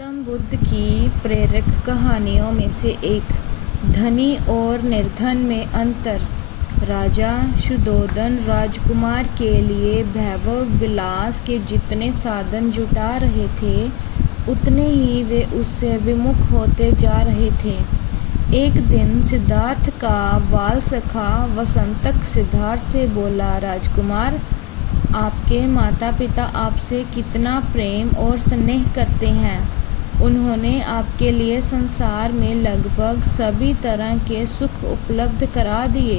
गौतम बुद्ध की प्रेरक कहानियों में से एक धनी और निर्धन में अंतर। राजा शुद्धोधन राजकुमार के लिए वैभव विलास के जितने साधन जुटा रहे थे, उतने ही वे उससे विमुख होते जा रहे थे। एक दिन सिद्धार्थ का बाल सखा वसंतक सिद्धार्थ से बोला, राजकुमार, आपके माता पिता आपसे कितना प्रेम और स्नेह करते हैं। उन्होंने आपके लिए संसार में लगभग सभी तरह के सुख उपलब्ध करा दिए।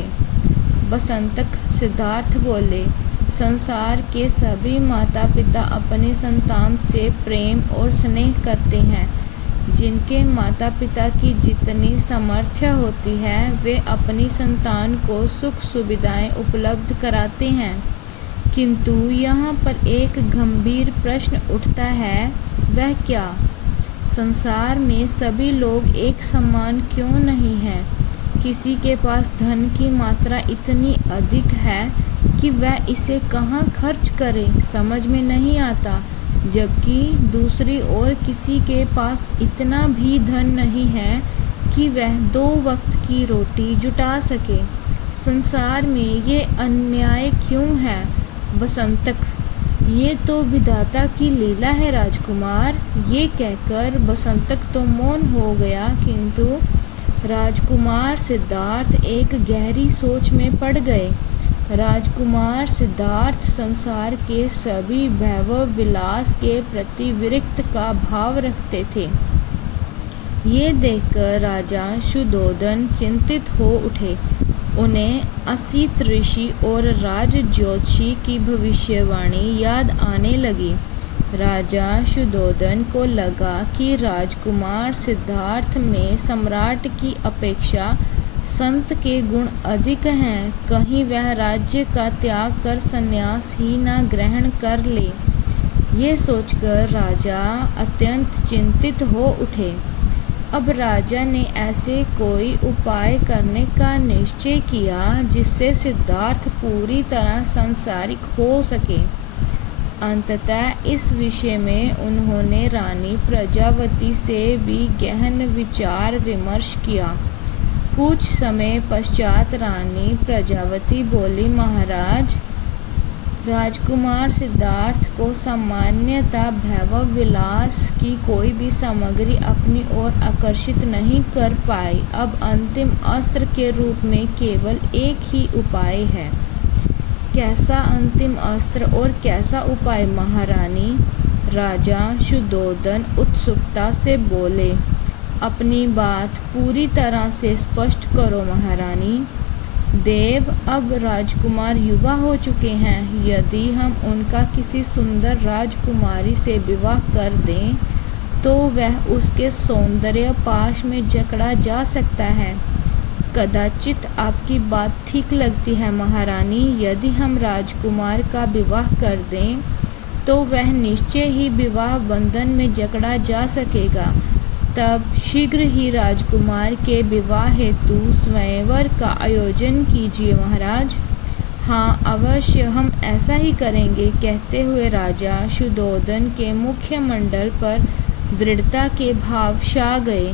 वसंतक सिद्धार्थ बोले, संसार के सभी माता पिता अपनी संतान से प्रेम और स्नेह करते हैं। जिनके माता पिता की जितनी सामर्थ्य होती है, वे अपनी संतान को सुख सुविधाएं उपलब्ध कराते हैं। किंतु यहाँ पर एक गंभीर प्रश्न उठता है, वह क्या? संसार में सभी लोग एक समान क्यों नहीं हैं? किसी के पास धन की मात्रा इतनी अधिक है कि वह इसे कहाँ खर्च करे, समझ में नहीं आता, जबकि दूसरी ओर किसी के पास इतना भी धन नहीं है कि वह 2 वक्त की रोटी जुटा सके। संसार में ये अन्याय क्यों है? वसंतक, ये तो विधाता की लीला है राजकुमार। ये कहकर वसंतक तो मौन हो गया, किंतु राजकुमार सिद्धार्थ एक गहरी सोच में पड़ गए। राजकुमार सिद्धार्थ संसार के सभी वैभव विलास के प्रति विरक्त का भाव रखते थे। ये देखकर राजा शुद्धोधन चिंतित हो उठे। उन्हें असित ऋषि और राज ज्योतिषी की भविष्यवाणी याद आने लगी। राजा शुद्धोधन को लगा कि राजकुमार सिद्धार्थ में सम्राट की अपेक्षा संत के गुण अधिक हैं। कहीं वह राज्य का त्याग कर संन्यास ही न ग्रहण कर ले। ये सोचकर राजा अत्यंत चिंतित हो उठे। अब राजा ने ऐसे कोई उपाय करने का निश्चय किया जिससे सिद्धार्थ पूरी तरह सांसारिक हो सके। अंततः इस विषय में उन्होंने रानी प्रजावती से भी गहन विचार विमर्श किया। कुछ समय पश्चात रानी प्रजावती बोली, महाराज, राजकुमार सिद्धार्थ को सामान्यतः वैभव विलास की कोई भी सामग्री अपनी ओर आकर्षित नहीं कर पाई। अब अंतिम अस्त्र के रूप में केवल एक ही उपाय है। कैसा अंतिम अस्त्र और कैसा उपाय महारानी? राजा शुद्धोधन उत्सुकता से बोले, अपनी बात पूरी तरह से स्पष्ट करो महारानी। देव, अब राजकुमार युवा हो चुके हैं। यदि हम उनका किसी सुंदर राजकुमारी से विवाह कर दें तो वह उसके सौंदर्य पाश में जकड़ा जा सकता है। कदाचित आपकी बात ठीक लगती है महारानी। यदि हम राजकुमार का विवाह कर दें तो वह निश्चय ही विवाह बंधन में जकड़ा जा सकेगा। तब शीघ्र ही राजकुमार के विवाह हेतु स्वयंवर का आयोजन कीजिए महाराज। हाँ, अवश्य हम ऐसा ही करेंगे। कहते हुए राजा शुद्धोधन के मुख्य मंडल पर दृढ़ता के भाव छा गए।